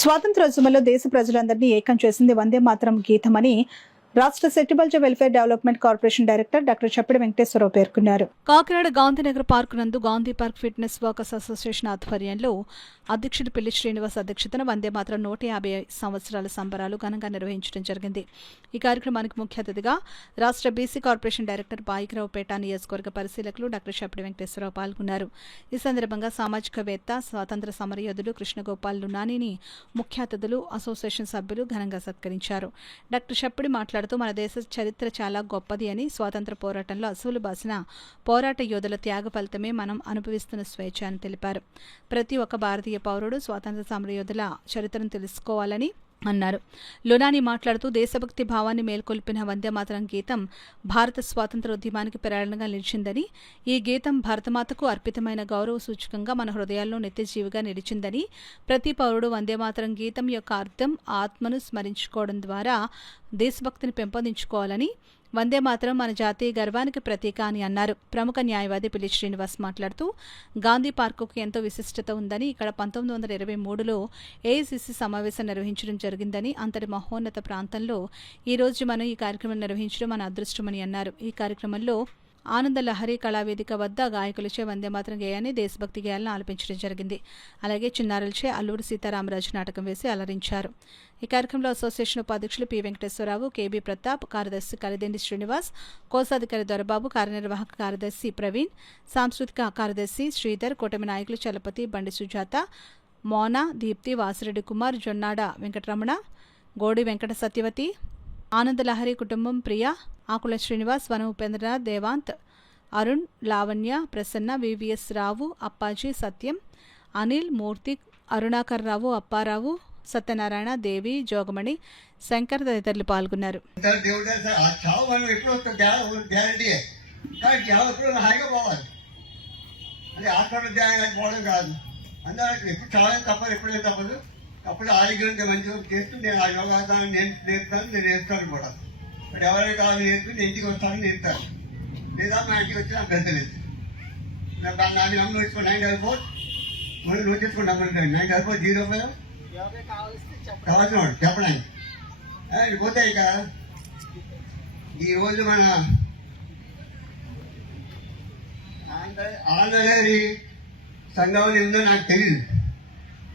స్వాతంత్రోద్యమంలో దేశ ప్రజలందరినీ ఏకం చేసింది వందే మాతరం గీతమని రాష్ట్ర Settibalija welfare development corporation director doctor Chappidi Venkateswararao పేర్కొన్నారు. కాకినాడ గాంధీనగర్ పార్కు నందు Gandhi park fitness workers association ఆధ్వర్యంలో అధ్యక్షుడు పిల్లి శ్రీనివాస్ అధ్యక్షతన వందే మాతరం 150 సంవత్సరాల సంబరాలు ఘనంగా నిర్వహించడం జరిగింది. ఈ కార్యక్రమానికి ముఖ్య అతిథిగా రాష్ట్ర బీసీ కార్పొరేషన్ డైరెక్టర్ బాయికరావుపేట నియోజకవర్గ పరిశీలకులు డాక్టర్ చప్పిడి వెంకటేశ్వరరావు పాల్గొన్నారు. ఈ సందర్భంగా సామాజికవేత్త, స్వాతంత్ర సమరయోధులు కృష్ణగోపాల్ లునానిని ముఖ్య అతిథులు, అసోసియేషన్ సభ్యులు ఘనంగా సత్కరించారు. డాక్టర్ చప్పిడి మాట్లాడుతూ మన దేశ చరిత్ర చాలా గొప్పది అని, స్వాతంత్ర పోరాటంలో అసువులు బాసిన పోరాట యోధుల త్యాగ ఫలితమే మనం అనుభవిస్తున్న స్వేచ్ఛ అని తెలిపారు. ప్రతి ఒక్క భారతీయ పౌరుడు స్వాతంత్ర సమరయోధుల చరిత్రను తెలుసుకోవాలని అన్నారు. లునాని మాట్లాడుతూ దేశభక్తి భావాన్ని మేల్కొల్పిన వందే మాతరం గీతం భారత స్వాతంత్రోద్యమానికి ప్రేరణగా నిలిచిందని, ఈ గీతం భారతమాతకు అర్పితమైన గౌరవ సూచకంగా మన హృదయాల్లో నిత్యజీవిగా నిలిచిందని, ప్రతి పౌరుడు వందే మాతరం గీతం యొక్క అర్థం, ఆత్మను స్మరించుకోవడం ద్వారా దేశభక్తిని పెంపొందించుకోవాలని, వందే మాతరం మన జాతీయ గర్వానికి ప్రతీక అని అన్నారు. ప్రముఖ న్యాయవాది పిల్లి శ్రీనివాస్ మాట్లాడుతూ గాంధీ పార్కుకు ఎంతో విశిష్టత ఉందని, ఇక్కడ 1923లో ఏఐసిసి సమావేశం నిర్వహించడం జరిగిందని, అంతటి మహోన్నత ప్రాంతంలో ఈ రోజు మనం ఈ కార్యక్రమం నిర్వహించడం మన అదృష్టమని అన్నారు. ఈ కార్యక్రమంలో ఆనంద లహరి కళావేదిక వద్ద గాయకులచే వందే మాతరం గేయాన్ని, దేశభక్తి గేయాలను ఆలపించడం జరిగింది. అలాగే చిన్నారులచే అల్లూరి సీతారామరాజు నాటకం వేసి అలరించారు. ఈ కార్యక్రమంలో అసోసియేషన్ ఉపాధ్యక్షులు పి వెంకటేశ్వరరావు, కేబీ ప్రతాప్, కార్యదర్శి కలిదెండి శ్రీనివాస్, కోశాధికారి దొరబాబు, కార్యనిర్వాహక కార్యదర్శి ప్రవీణ్, సాంస్కృతిక కార్యదర్శి శ్రీధర్, కూటమి నాయకులు చలపతి, బండి సుజాత, మోనా, దీప్తి, వాసిరెడ్డి కుమార్, జొన్నాడ వెంకటరమణ, గోడి వెంకట సత్యవతి, ఆనందలహరి కుటుంబం, ప్రియ, ఆకుల శ్రీనివాస్, వన ఉపేంద్రనాథ్, దేవాంత్, అరుణ్, లావణ్య, ప్రసన్న, వివిఎస్ రావు, అప్పాజీ, సత్యం, అనిల్, మూర్తి, అరుణాకర్ రావు, అప్పారావు, సత్యనారాయణ, దేవి, జోగమణి, శంకర్ తదితరులు పాల్గొన్నారు. అప్పుడు ఆరోగ్యంగా మంచిగా చేస్తూ నేను ఆ యోగాసనం నేర్పుతాను, నేను వేస్తాను కూడా. బట్ ఎవరైనా కావాలి నేర్పి నేను ఇంటికి వస్తాను నేర్పుతాను, లేదా మా ఇంటికి వచ్చి నాకు పెద్దలేదు. నాకు నమ్మకం వచ్చుకో 944 మనం నోట్ చేసుకుని నెంబర్ 944 కావాల్సిన వాడు చెప్పడానికి పోతే ఇక ఈరోజు మన ఆంధ్రగారి సంఘం ఉందో నాకు తెలియదు.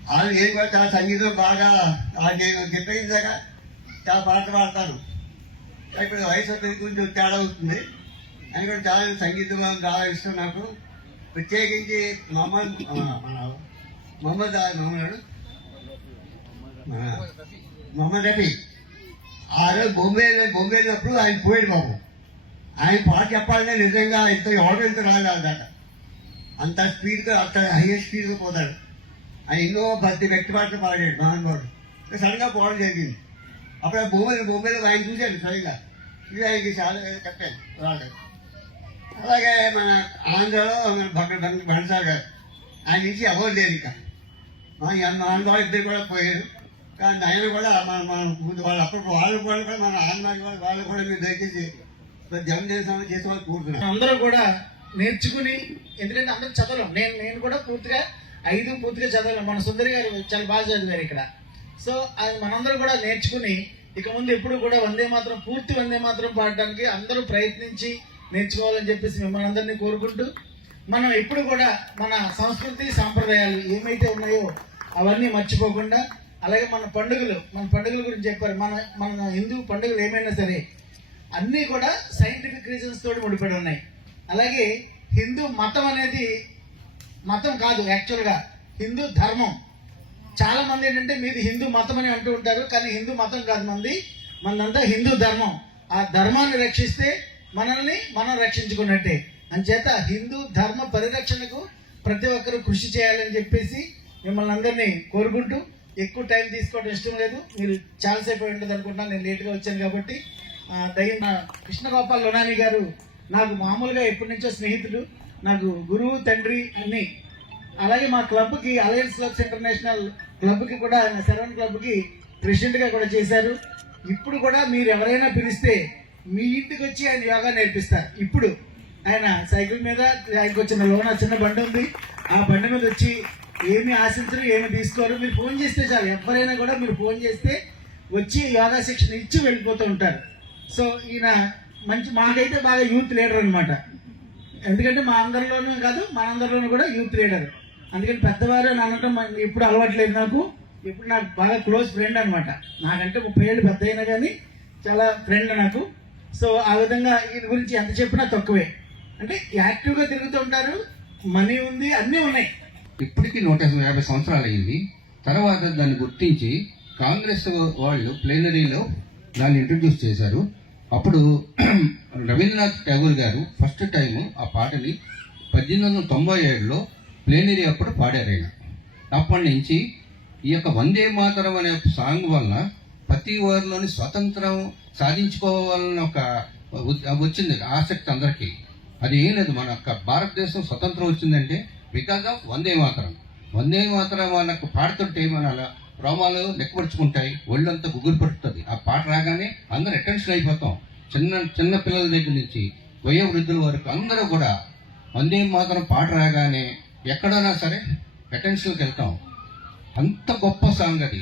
వాళ్ళు నేను కూడా చాలా సంగీతం బాగా నేను చెప్పేదాక చాలా పాట పాడతాను. ఇప్పుడు వయసు కొంచెం తేడా అవుతుంది అని కూడా చాలా సంగీతం చాలా ఇష్టం నాకు. ప్రత్యేకించి మొహమ్మద్ రఫీ ఆ రోజు బొంబేనప్పుడు ఆయన పోయాడు బాబు. ఆయన పాట చెప్పాలంటే నిజంగా ఎంత రాలేదు దాకా, అంత స్పీడ్గా అంత హైయెస్ట్ స్పీడ్గా పోతాడు. ఆయన ఎన్నో భక్తి వ్యక్తి పాటలు పాడాడు మహానుభావుడు. సడన్గా పోవడం జరిగింది. అప్పుడు బొంబేలో ఆయన చూశాను సరిగ్గా, ఇది ఆయనకి చాలా కట్టాను రాలేదు. అలాగే మన ఆంధ్రలో మన బండసార్ గారు, ఆయన నుంచి ఎవరు లేదు. ఇంకా మహానుభావులు ఇద్దరు కూడా పోయారు. కానీ ఆయన కూడా మన ముందు వాళ్ళు అప్పుడు వాళ్ళు కూడా మన ఆంధ్ర వాళ్ళు కూడా మీరు దయచేసి జన్మదిన చేసే వాళ్ళు కూర్చున్నారు. అందరూ కూడా నేర్చుకుని, ఎందుకంటే అందరూ చదవలేం. నేను కూడా పూర్తిగా 5 పూర్తిగా చదవలేం. మన సుందరి గారు చాలా బాగా చదివారు ఇక్కడ. సో అది మనందరూ కూడా నేర్చుకుని ఇక ముందు ఎప్పుడు కూడా వందే మాత్రం పూర్తి వందే మాత్రం పాడడానికి అందరూ ప్రయత్నించి నేర్చుకోవాలని చెప్పేసి మిమ్మల్ని అందరినీ కోరుకుంటూ, మనం ఎప్పుడు కూడా మన సంస్కృతి సాంప్రదాయాలు ఏమైతే ఉన్నాయో అవన్నీ మర్చిపోకుండా, అలాగే మన పండుగల గురించి చెప్పారు. మన హిందూ పండుగలు ఏమైనా సరే అన్నీ కూడా సైంటిఫిక్ రీజన్స్ తోటి ముడిపడి ఉన్నాయి. అలాగే హిందూ మతం అనేది మతం కాదు, యాక్చువల్గా హిందూ ధర్మం. చాలా మంది ఏంటంటే మీది హిందూ మతం అని అంటూ ఉంటారు, కానీ హిందూ మతం కాదు మనదంతా హిందూ ధర్మం. ఆ ధర్మాన్ని రక్షిస్తే మనల్ని మనం రక్షించుకున్నట్టే. అంచేత హిందూ ధర్మ పరిరక్షణకు ప్రతి ఒక్కరూ కృషి చేయాలని చెప్పేసి మిమ్మల్ని అందరినీ కోరుకుంటూ, ఎక్కువ టైం తీసుకోవడం ఇష్టం లేదు, మీరు చాలాసేపు ఉంటుంది అనుకుంటున్నాను, నేను లేట్గా వచ్చాను కాబట్టి. తగిన కృష్ణగోపాల్ లునాని గారు నాకు మామూలుగా ఎప్పటి నుంచో స్నేహితుడు, నాకు గురువు, తండ్రి అన్ని. అలాగే మా క్లబ్కి, అలయన్స్ క్లబ్స్ ఇంటర్నేషనల్ క్లబ్కి కూడా, ఆయన సెరవన్ క్లబ్కి ప్రెసిడెంట్గా కూడా చేశారు. ఇప్పుడు కూడా మీరు ఎవరైనా పిలిస్తే మీ ఇంటికి వచ్చి ఆయన యోగా నేర్పిస్తారు. ఇప్పుడు ఆయన సైకిల్ మీద, ఆయనకు వచ్చిన లోన చిన్న బండి ఉంది, ఆ బండి మీద వచ్చి ఏమి ఆశించరు, ఏమి తీసుకోరు. మీరు ఫోన్ చేస్తే చాలు, ఎవరైనా కూడా మీరు ఫోన్ చేస్తే వచ్చి యోగా శిక్షణ ఇచ్చి వెళ్ళిపోతూ ఉంటారు. సో ఈయన మాకైతే బాగా యూత్ లీడర్ అనమాట. ఎందుకంటే మా అందరిలోనూ కాదు, మనందరిలోనూ కూడా యూత్ లీడర్. అందుకని పెద్దవారు అని అనటం ఎప్పుడు అలవాట్లేదు నాకు. ఇప్పుడు నాకు బాగా క్లోజ్ ఫ్రెండ్ అనమాట. నాకంటే 30 ఏళ్ళు పెద్ద అయినా కానీ చాలా ఫ్రెండ్ నాకు. సో ఆ విధంగా వీటి గురించి ఎంత చెప్పినా తక్కువే. అంటే యాక్టివ్గా తిరుగుతుంటారు, మనీ ఉంది, అన్నీ ఉన్నాయి. ఇప్పటికీ 150 సంవత్సరాలు అయింది. తర్వాత దాన్ని గుర్తించి కాంగ్రెస్ వాళ్ళు ప్లేనరీలో దాన్ని ఇంట్రడ్యూస్ చేశారు. అప్పుడు రవీంద్రనాథ్ ఠాగూర్ గారు ఫస్ట్ టైం ఆ పాటని 1897లో ప్లేనరీ అప్పుడు పాడారు ఆయన. అప్పటి నుంచి ఈ యొక్క వందే మాతరం అనే సాంగ్ వల్ల ప్రతి వారిలోని స్వతంత్రం సాధించుకోవాలని ఒక వచ్చింది ఆసక్తి అందరికీ. అది ఏం లేదు, మన యొక్క భారతదేశం స్వతంత్రం వచ్చిందంటే బికాజ్ ఆఫ్ వందే మాతరం. వందే మాతరం మనకు పాడుతుంటే మన రోమాలు లెక్కపరుచుకుంటాయి, ఒళ్ళంతా గుగ్గురు పడుతుంది. ఆ పాట రాగానే అందరూ అటెన్షన్ అయిపోతాం. చిన్న పిల్లల దగ్గర నుంచి వయోవృద్ధుల వరకు అందరూ కూడా వందే మాతరం పాట రాగానే ఎక్కడైనా సరే అటెన్షన్కి వెళ్తాం. అంత గొప్ప సాంగ్ అది.